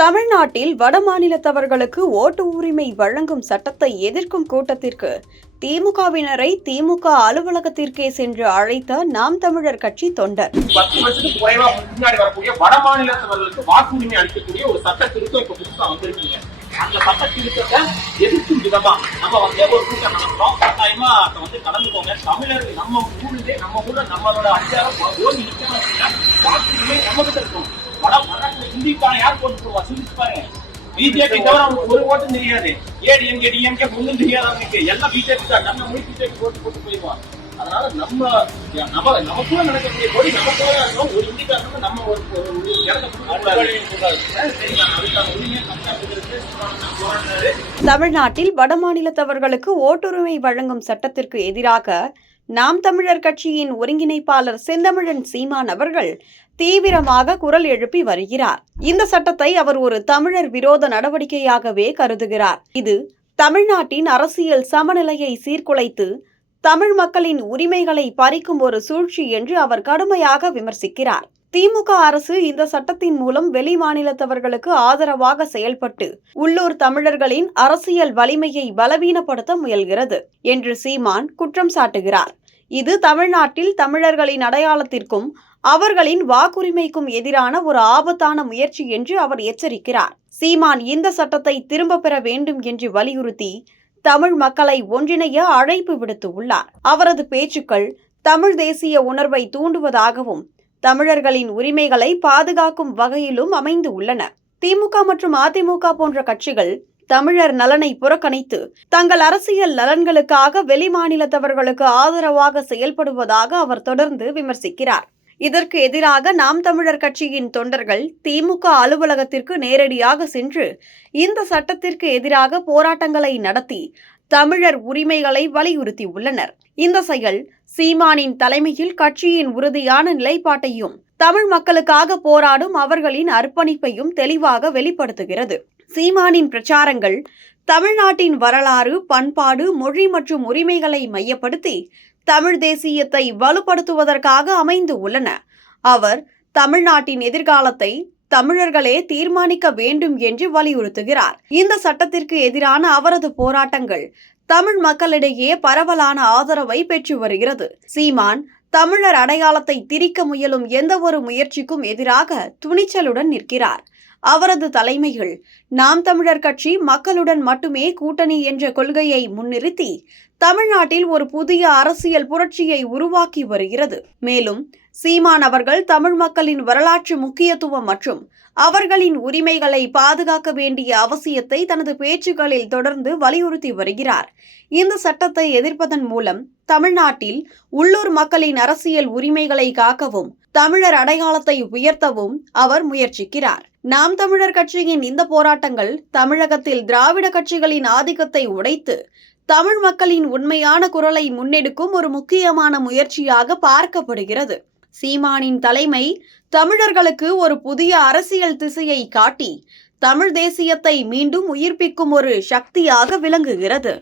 தமிழ்நாட்டில் வடமாநிலத்தவர்களுக்கு ஓட்டு உரிமை வழங்கும் சட்டத்தை எதிர்க்கும் கூட்டத்திற்கு திமுகவினரை திமுக அலுவலகத்திற்கே சென்று அழைத்த நாம் தமிழர் கட்சி தொண்டர். 10 வருஷத்துக்கு குறைவா முன்னாடி வரக்கூடிய வடமாநிலத்தவர்களுக்கு வாக்குரிமை அளிக்கக்கூடிய ஒரு சட்ட திருத்தம் இப்ப புதுசா வந்திருக்கீங்க. அந்த சட்ட திருத்தத்தை எதிர்க்கும் விதமா நம்ம ஒரு கூட்டம் நடத்துறோம். கட்டாயமா கலந்துக்கோங்க. தமிழர்கள் நம்ம ஊர்ல நம்மளோட அதிகாரம் ஓடி நிற்கணும். வாக்குரிமை நம்ம கிட்ட இருக்கும். இந்திக்கான யார் போட்டு போவா சிந்திச்சு பாருங்க. பிஜேபி தவிர அவங்களுக்கு ஒரு ஓட்டும் தெரியாது. ஏடிஎம்கே டிஎம்கே ஒன்றும் தெரியாது. அவங்களுக்கு எல்லாம் பிஜேபி தான். நம்ம மொழி பிஜேபி போட்டு போயிடுவான். அதனால நமக்குள்ள நடக்கக்கூடிய கொடி நமக்குள்ள இருக்கணும். ஒரு இந்திக்காரங்க நம்ம ஒரு தமிழ்நாட்டில் வடமாநிலத்தவர்களுக்கு ஓட்டுரிமை வழங்கும் சட்டத்திற்கு எதிராக நாம் தமிழர் கட்சியின் ஒருங்கிணைப்பாளர் செந்தமிழன் சீமான் அவர்கள் தீவிரமாக குரல் எழுப்பி வருகிறார். இந்த சட்டத்தை அவர் ஒரு தமிழர் விரோத நடவடிக்கையாகவே கருதுகிறார். இது தமிழ்நாட்டின் அரசியல் சமநிலையை சீர்குலைத்து தமிழ் மக்களின் உரிமைகளை பறிக்கும் ஒரு சூழ்ச்சி என்று அவர் கடுமையாக விமர்சிக்கிறார். திமுக அரசு இந்த சட்டத்தின் மூலம் வெளி மாநிலத்தவர்களுக்கு ஆதரவாக செயல்பட்டு உள்ளூர் தமிழர்களின் அரசியல் வலிமையை பலவீனப்படுத்த முயல்கிறது என்று சீமான் குற்றம் சாட்டுகிறார். இது தமிழ்நாட்டில் தமிழர்களின் அடையாளத்திற்கும் அவர்களின் வாக்குரிமைக்கும் எதிரான ஒரு ஆபத்தான முயற்சி என்று அவர் எச்சரிக்கிறார். சீமான் இந்த சட்டத்தை திரும்ப பெற வேண்டும் என்று வலியுறுத்தி தமிழ் மக்களை ஒன்றிணைய அழைப்பு விடுத்துள்ளார். அவரது பேச்சுக்கள் தமிழ் தேசிய உணர்வை தூண்டுவதாகவும் தமிழர்களின் உரிமைகளை பாதுகாக்கும் வகையிலும் அமைந்து உள்ளன. திமுக மற்றும் அதிமுக போன்ற கட்சிகள் தமிழர் நலனை புறக்கணித்து தங்கள் அரசியல் நலன்களுக்காக வெளிமாநிலத்தவர்களுக்கு ஆதரவாக செயல்படுவதாக அவர் தொடர்ந்து விமர்சிக்கிறார். இதற்கு எதிராக நாம் தமிழர் கட்சியின் தொண்டர்கள் திமுக அலுவலகத்திற்கு நேரடியாக சென்று இந்த சட்டத்திற்கு எதிராக போராட்டங்களை நடத்தி தமிழர் உரிமைகளை வலியுறுத்தியுள்ளனர். இந்த செயல் சீமானின் தலைமையில் கட்சியின் உறுதியான நிலைப்பாட்டையும் தமிழ் மக்களுக்காக போராடும் அவர்களின் அர்ப்பணிப்பையும் தெளிவாக வெளிப்படுத்துகிறது. சீமானின் பிரச்சாரங்கள் தமிழ்நாட்டின் வரலாறு, பண்பாடு, மொழி மற்றும் உரிமைகளை மையப்படுத்தி தமிழ் தேசியத்தை வலுப்படுத்துவதற்காக அமைந்து உள்ளன. அவர் தமிழ்நாட்டின் எதிர்காலத்தை தமிழர்களே தீர்மானிக்க வேண்டும் என்று வலியுறுத்துகிறார். இந்த சட்டத்திற்கு எதிரான அவரது போராட்டங்கள் தமிழ் மக்களிடையே பரவலான ஆதரவை பெற்று வருகிறது. சீமான் தமிழர் அடையாளத்தை திரிக்க முயலும் எந்த ஒரு முயற்சிக்கும் எதிராக துணிச்சலுடன் நிற்கிறார். அவரது தலைமையில் நாம் தமிழர் கட்சி மக்களுடன் மட்டுமே கூட்டணி என்ற கொள்கையை முன்னிறுத்தி தமிழ்நாட்டில் ஒரு புதிய அரசியல் புரட்சியை உருவாக்கி வருகிறது. மேலும் சீமான் அவர்கள் தமிழ் மக்களின் வரலாற்று முக்கியத்துவம் மற்றும் அவர்களின் உரிமைகளை பாதுகாக்க வேண்டிய அவசியத்தை தனது பேச்சுக்களில் தொடர்ந்து வலியுறுத்தி வருகிறார். இந்த சட்டத்தை எதிர்ப்பதன் மூலம் தமிழ்நாட்டில் உள்ளூர் மக்களின் அரசியல் உரிமைகளை காக்கவும் தமிழர் அடையாளத்தை உயர்த்தவும் அவர் முயற்சிக்கிறார். நாம் தமிழர் கட்சியின் இந்த போராட்டங்கள் தமிழகத்தில் திராவிட கட்சிகளின் ஆதிக்கத்தை உடைத்து தமிழ் மக்களின் உண்மையான குரலை முன்னெடுக்கும் ஒரு முக்கியமான முயற்சியாக பார்க்கப்படுகிறது. சீமானின் தலைமை தமிழர்களுக்கு ஒரு புதிய அரசியல் திசையை காட்டி தமிழ் தேசியத்தை மீண்டும் உயிர்ப்பிக்கும் ஒரு சக்தியாக விளங்குகிறது.